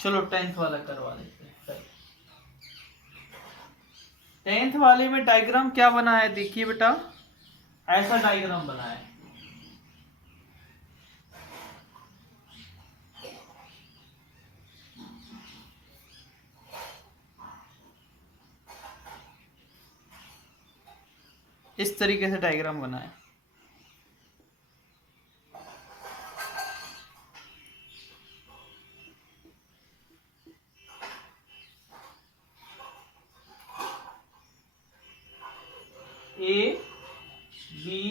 चलो 10th वाला करवा लेते हैं। 10th वाले में डायग्राम क्या बना है देखिए बेटा, ऐसा डायग्राम बना है। इस तरीके से डायग्राम बना है। A B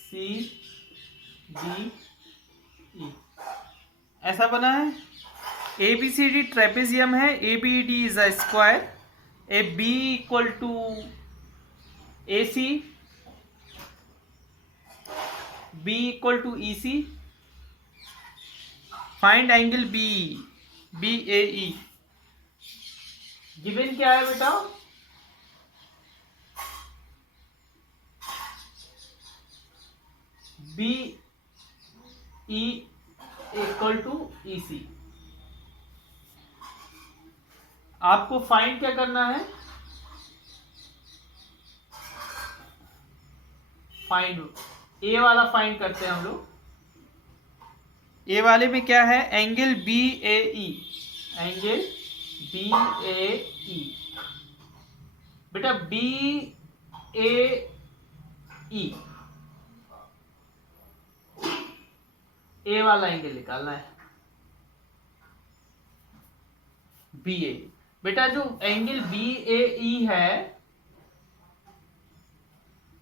C D E ऐसा बना है। A B C D trapezium है। A B D is a square. A B equal to A C, B equal to E C. Find angle B, B A E. Given क्या है बेटा, B E equal to E C. आपको find क्या करना है, find ए वाला find करते हैं हम लोग। ए वाले में क्या है, angle B A E, angle B A ई। बेटा बी ए ई, ए वाला एंगल निकालना है, बी ए। बेटा जो एंगल बी ए ई है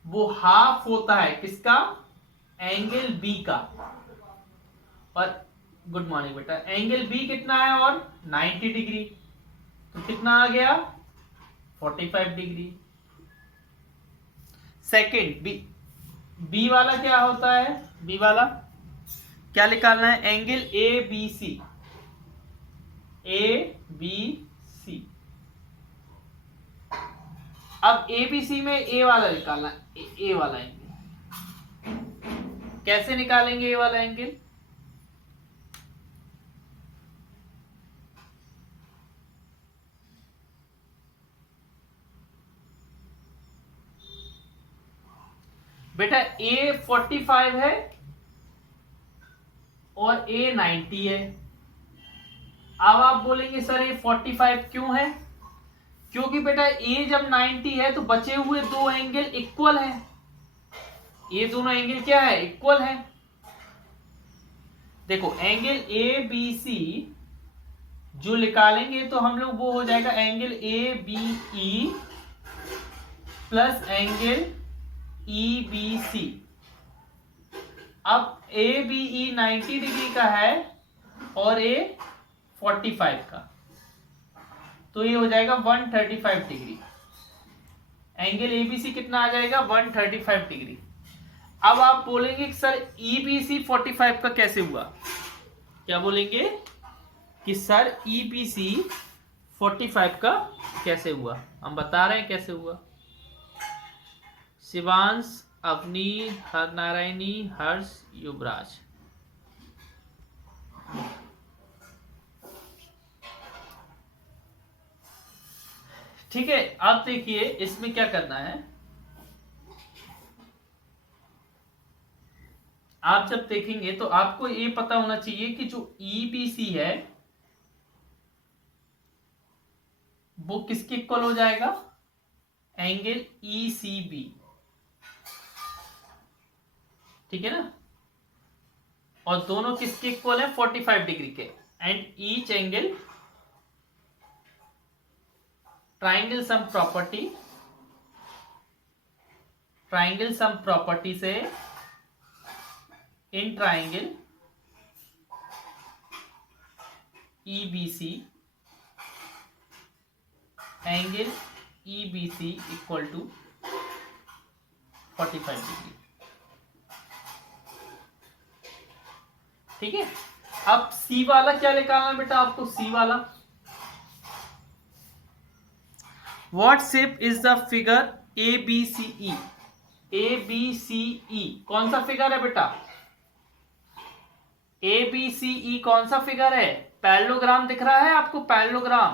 वो हाफ होता है किसका, एंगल बी का। और गुड मॉर्निंग बेटा, एंगल बी कितना है और 90 डिग्री, तो कितना आ गया 45 डिग्री। सेकेंड बी वाला क्या होता है, बी वाला क्या निकालना है, angle A B C, A B C. अब ए बी सी में ए वाला निकालना है, ए वाला एंगल कैसे निकालेंगे, ए वाला एंगल बेटा ए 45 है और ए 90 है। अब आप बोलेंगे सर ये 45 क्यों है, क्योंकि बेटा ए जब 90 है तो बचे हुए दो एंगल इक्वल है, ये दोनों एंगल क्या है, इक्वल है। देखो एंगल ए बी सी जो निकालेंगे तो हम लोग वो हो जाएगा angle A B E plus angle E B C. अब ए बी ई 90 डिग्री का है और ए 45 का, तो ये हो जाएगा 135 डिग्री। एंगल एबीसी कितना आ जाएगा 135 डिग्री। अब आप बोलेंगे सर ईबीसी 45 का कैसे हुआ, क्या बोलेंगे कि सर ईबीसी 45 का कैसे हुआ। हम बता रहे हैं कैसे हुआ। शिवांश, अवनी, हर नारायणी, हर्ष, युवराज। ठीक है, अब देखिए इसमें क्या करना है। आप जब देखेंगे तो आपको ये पता होना चाहिए कि जो ईबीसी है वो किसके इक्वल हो जाएगा, एंगल ईसीबी। ठीक है ना, और दोनों किसके इक्वल है 45 डिग्री के। And each angle triangle sum property से in triangle EBC angle EBC equal to 45 degree. ठीक है, अब सी वाला क्या निकालना है बेटा आपको, सी वाला what shape is the figure A B C E. A B C E कौन सा फिगर है बेटा, ए बी सी ई कौन सा फिगर है, पैरेललोग्राम दिख रहा है आपको, पैरेललोग्राम?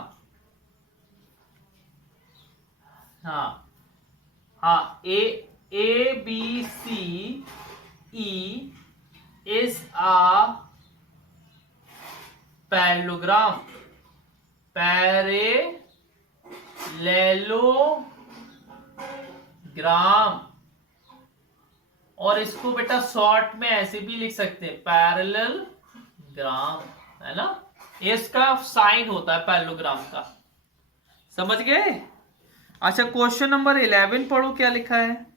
हाँ हाँ, ABCE is a parallelogram, parallelogram. और इसको बेटा शॉर्ट में ऐसे भी लिख सकते हैं, पैरेलल ग्राम, है ना? ये इसका साइन होता है पैरेललोग्राम का, समझ गए? अच्छा, क्वेश्चन नंबर 11 पढ़ो, क्या लिखा है?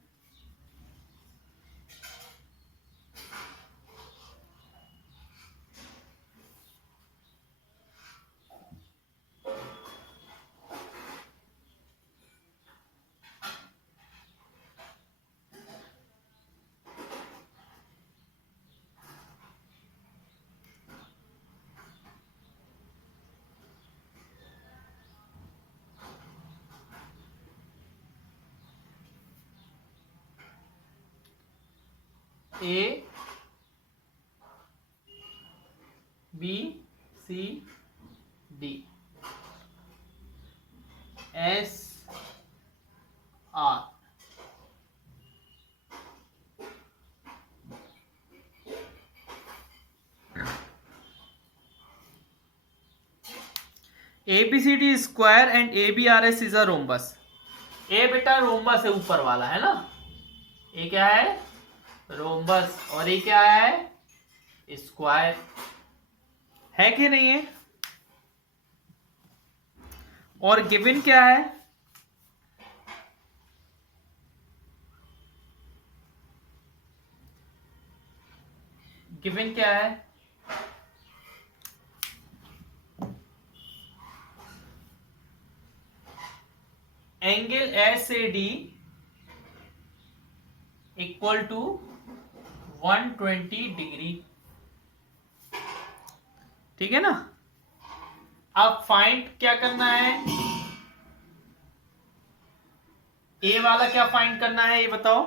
ABCD SR। ABCD square and ABRS is a rhombus. ए बेटा रोम्बस है, ऊपर वाला, है ना? ये क्या है? रोम्बस। और ये क्या है? स्क्वायर। है कि नहीं है? और गिवन क्या है? गिवन क्या है? Angle SAD equal to 120 degree. ठीक है ना? अब फाइंड क्या करना है? ए वाला क्या फाइंड करना है, ये बताओ।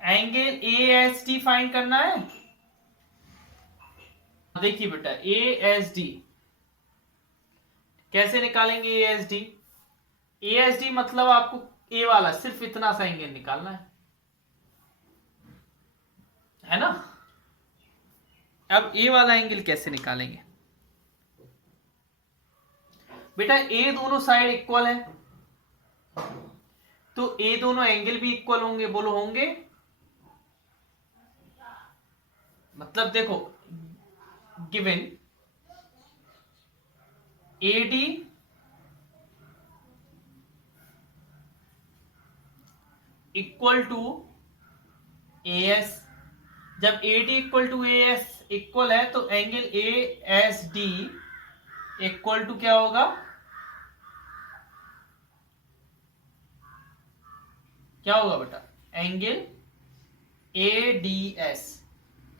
एंगल ASD फाइंड करना है। देखिए बेटा, ASD कैसे निकालेंगे? ASD मतलब आपको ए वाला सिर्फ इतना सा एंगल निकालना है ना? अब ए वाला एंगल कैसे निकालेंगे बेटा? ए दोनों साइड इक्वल है, तो ए दोनों एंगल भी इक्वल होंगे। बोलो होंगे? मतलब देखो, given AD equal to AS। जब AD equal to AS equal है तो एंगल ASD इक्वल टू क्या होगा? क्या होगा बेटा? एंगल ADS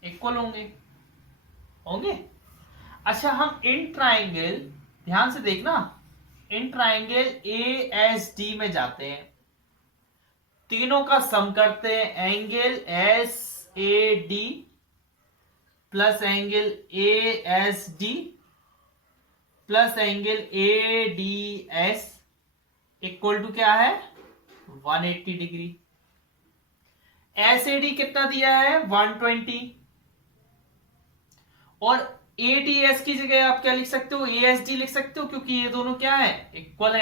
इक्वल होंगे। अच्छा, हम इन ट्राइंगल, ध्यान से देखना, इन ट्राइंगल ASD में जाते हैं, तीनों का सम करते हैं। Angle SAD plus angle ASD plus angle ADS equal to क्या है? 180 डिग्री। SAD कितना दिया है? 120। और ADS की जगह आप क्या लिख सकते हो? ASD लिख सकते हो, क्योंकि ये दोनों क्या है? इक्वल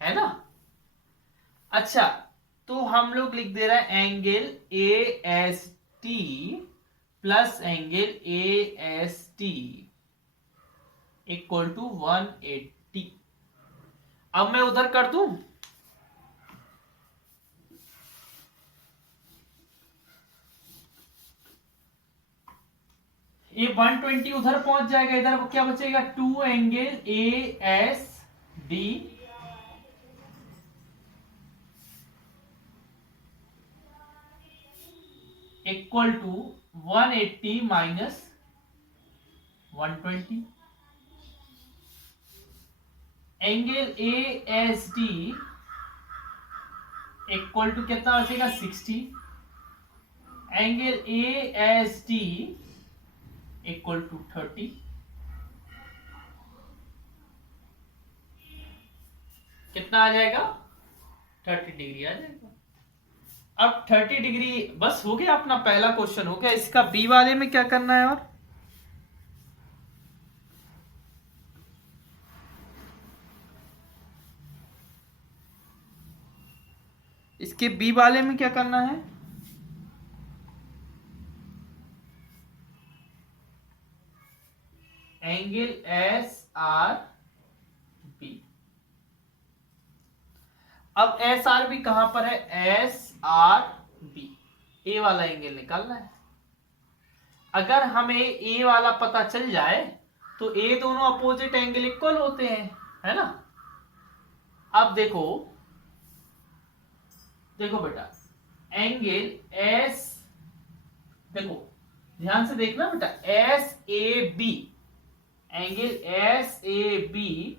है ना? अच्छा, तो हम लोग लिख दे रहे हैं angle ASD plus angle ASD equal to 180। अब मैं उधर कर दूं, ये 120 उधर पहुंच जाएगा, इधर क्या बचेगा? 2 angle ASD equal to 180 minus 120। Angle ASD equal to कितना बचेगा? 60। Angle A S D equal to 30, कितना आ जाएगा? 30 डिग्री आ जाएगा। अब 30 डिग्री बस हो गया, अपना पहला क्वेश्चन हो गया। इसका बी वाले में क्या करना है? और इसके बी वाले में क्या करना है? Angle S R B. अब एस आर बी कहां पर है? एस आर बी, ए वाला एंगल निकालना है। अगर हमें ए वाला पता चल जाए तो ए दोनों अपोजिट एंगल इक्वल होते हैं, है ना। अब देखो देखो बेटा, एंगल एस, देखो ध्यान से देखना बेटा, S A B, angle S A B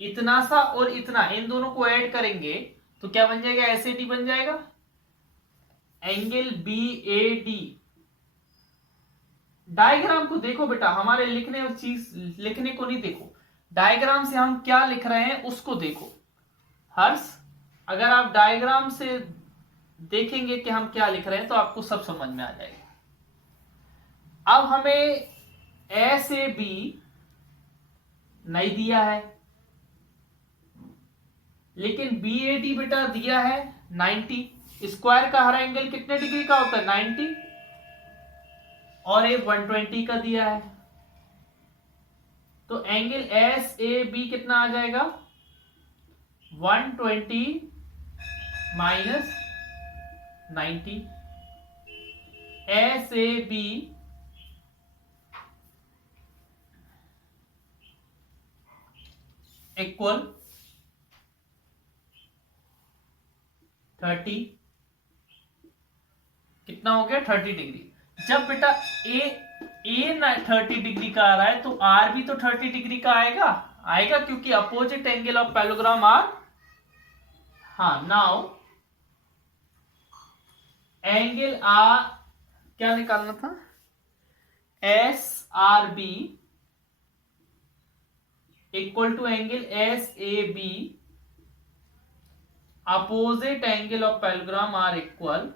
इतना सा और इतना, इन दोनों को ऐड करेंगे तो क्या बन जाएगा? एस ए डी बन जाएगा। Angle B A D, diagram को देखो बेटा, हमारे लिखने चीज लिखने को नहीं देखो, डायग्राम से हम क्या लिख रहे हैं उसको देखो। हर्ष, अगर आप डायग्राम से देखेंगे कि हम क्या लिख रहे हैं तो आपको सब समझ में आ जाएगा। अब हमें एस ए बी नहीं दिया है, लेकिन बी ए डी बेटा दिया है 90। स्क्वायर का हर एंगल कितने डिग्री का होता है? 90, और एक 120 का दिया है। तो एंगल एस ए बी कितना आ जाएगा? 120 minus 90। S A B equal 30, कितना हो गया? 30 डिग्री। जब बेटा ए 30 डिग्री का आ रहा है तो आर भी तो 30 डिग्री का आएगा, आएगा क्योंकि opposite angle of parallelogram are. हाँ, नाउ एंगल आर क्या निकालना था? S R B equal to angle S A B, opposite angle of parallelogram are equal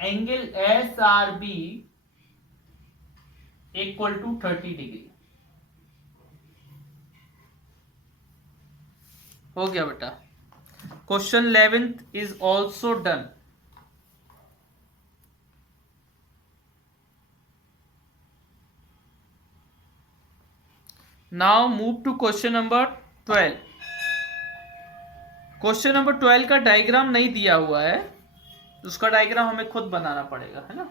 angle S R B equal to 30 degree. हो गया बेटा। Question 11th is also done. Now move to question number 12। Question number 12 का diagram नहीं दिया हुआ है, उसका diagram हमें खुद बनाना पड़ेगा, है ना।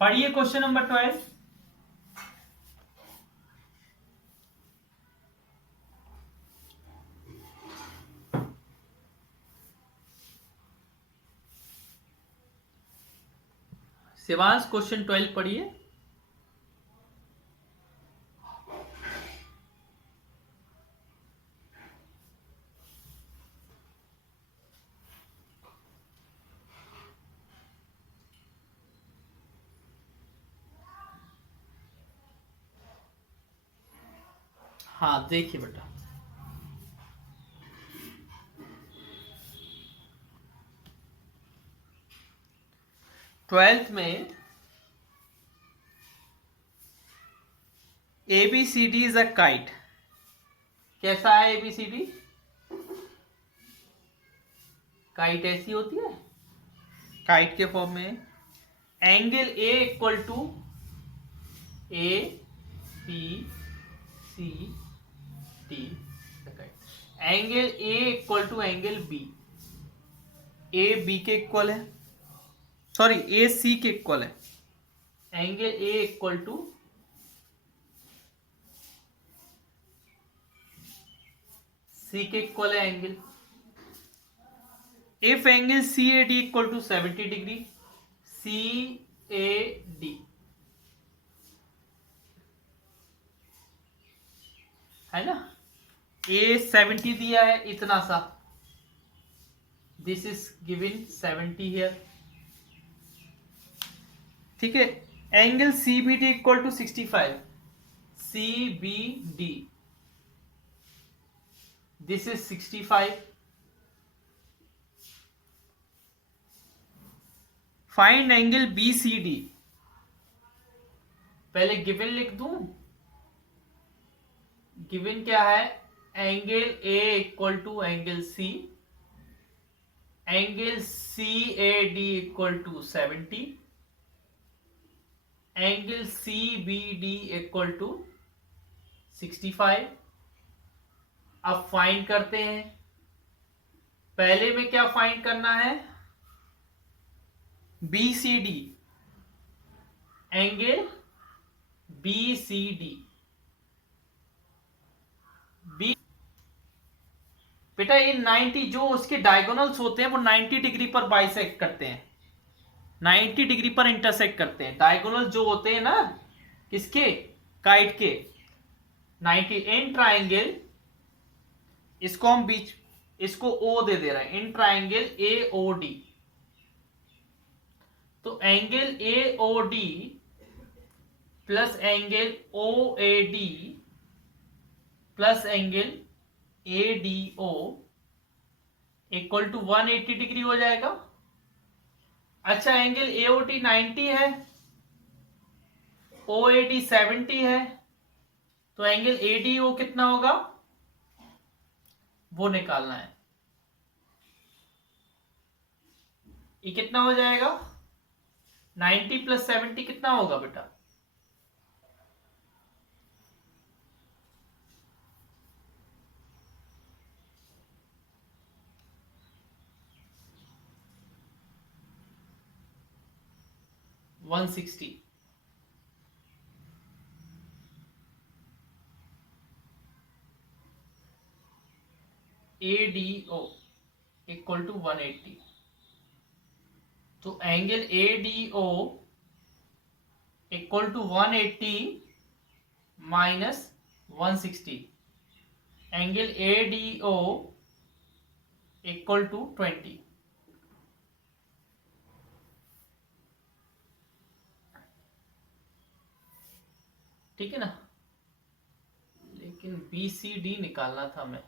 पढ़िए क्वेश्चन नंबर 12। शिवांश क्वेश्चन 12 पढ़िए। हाँ देखिए बेटा, ट्वेल्थ में ABCD इज अ काइट। कैसा है ABCD? काइट ऐसी होती है, काइट के फॉर्म में। Angle A equal to ABCD, angle A equal to angle B। A B के इक्वल है, सॉरी A C के इक्वल है। Angle A equal to C के इक्वल है angle. If angle CAD equal to 70 degree, CAD है ना, A 70 दिया है इतना सा, दिस इज गिवन 70 हियर, ठीक है। Angle CBD equal to 65, CBD this is 65। Find angle BCD, पहले गिवन लिख दूं। गिवन क्या है, angle A equal to angle C, angle CAD equal to 70, angle CBD equal to 65। अब फाइंड करते हैं। पहले में क्या फाइंड करना है, BCD, एंगल BCD। बेटा ये 90 जो उसके डायगोनल्स होते हैं वो 90 डिग्री पर बाइसेक्ट करते हैं, 90 डिग्री पर इंटरसेक्ट करते हैं। डायगोनल जो होते हैं ना किसके, काइट के, 90 इन ट्राइंगल, इसको हम बीच, इसको O दे रहे हैं, इन ट्राइंगल AOD। तो angle AOD plus angle OAD plus angle ADO equal to 180 degree हो जाएगा। अच्छा एंगल AOD 90 है, OAD 70 है, तो एंगल ADO कितना होगा वो निकालना है। ये कितना हो जाएगा, 90 प्लस 70 कितना होगा बेटा, 160। ADO इक्वल टू 180, तो angle ADO equal to 180 minus 160, angle ADO equal to 20। ठीक है ना, लेकिन BCD निकालना था मैं।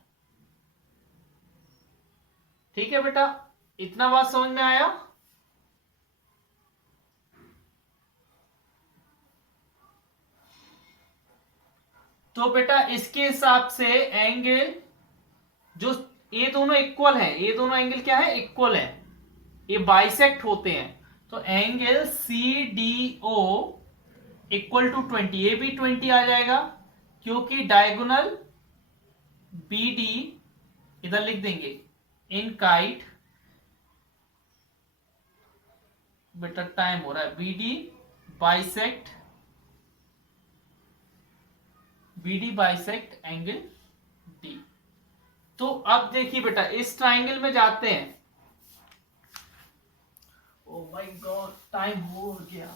ठीक है बेटा, इतना बात समझ में आया। तो बेटा इसके हिसाब से एंगल जो ये दोनों इक्वल है, ये दोनों एंगल क्या है, इक्वल है, ये बाइसेक्ट होते हैं। तो एंगल CDO इक्वल टू 20, ये भी 20 आ जाएगा क्योंकि डायगोनल BD इधर लिख देंगे इन काइट, बेटा टाइम हो रहा है, BD बाइसेक्ट एंगल D। तो अब देखिए बेटा इस ट्राइंगल में जाते हैं। ओ माय गॉड टाइम हो गया,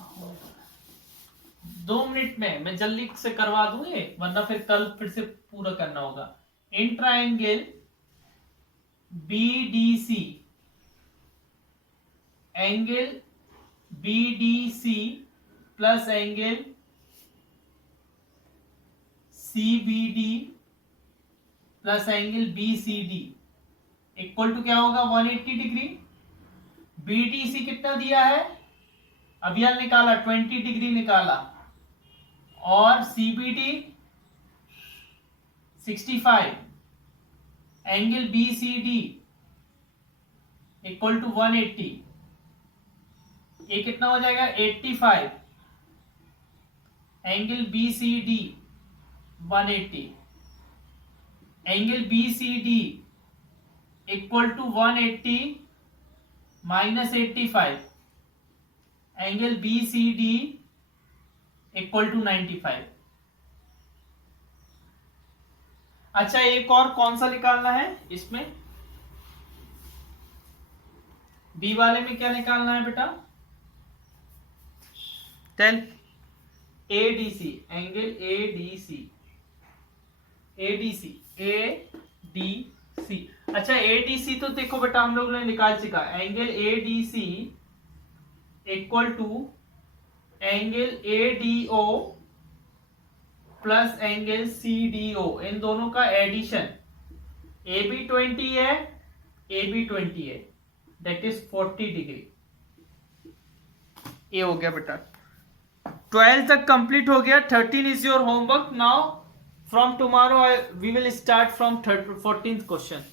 2 मिनट में मैं जल्दी से करवा दूं ये, वरना फिर कल फिर से पूरा करना होगा। In triangle BDC, angle BDC plus angle CBD plus angle BCD equal to क्या होगा, 180 डिग्री। BDC कितना दिया है, अभी यार निकाला 20 डिग्री निकाला, और CBD 65, angle BCD equal to 180, ये कितना हो जाएगा 85, angle BCD 180, angle BCD equal to 180 minus 85, angle BCD equal to 95। अच्छा एक और कौन सा निकालना है इसमें, बी वाले में क्या निकालना है बेटा, tell ADC, angle ADC, ADC, ADC। अच्छा ADC तो देखो बेटा हम लोग ने निकाल चुका, angle ADC equal to angle ADO plus angle CDO, इन दोनों का एडिशन। AB 20 है, AB 20 है, दैट इज 40 डिग्री। ये हो गया बेटा, 12 तक कंप्लीट हो गया। 13 is your homework. Now from tomorrow we will start from 14th question.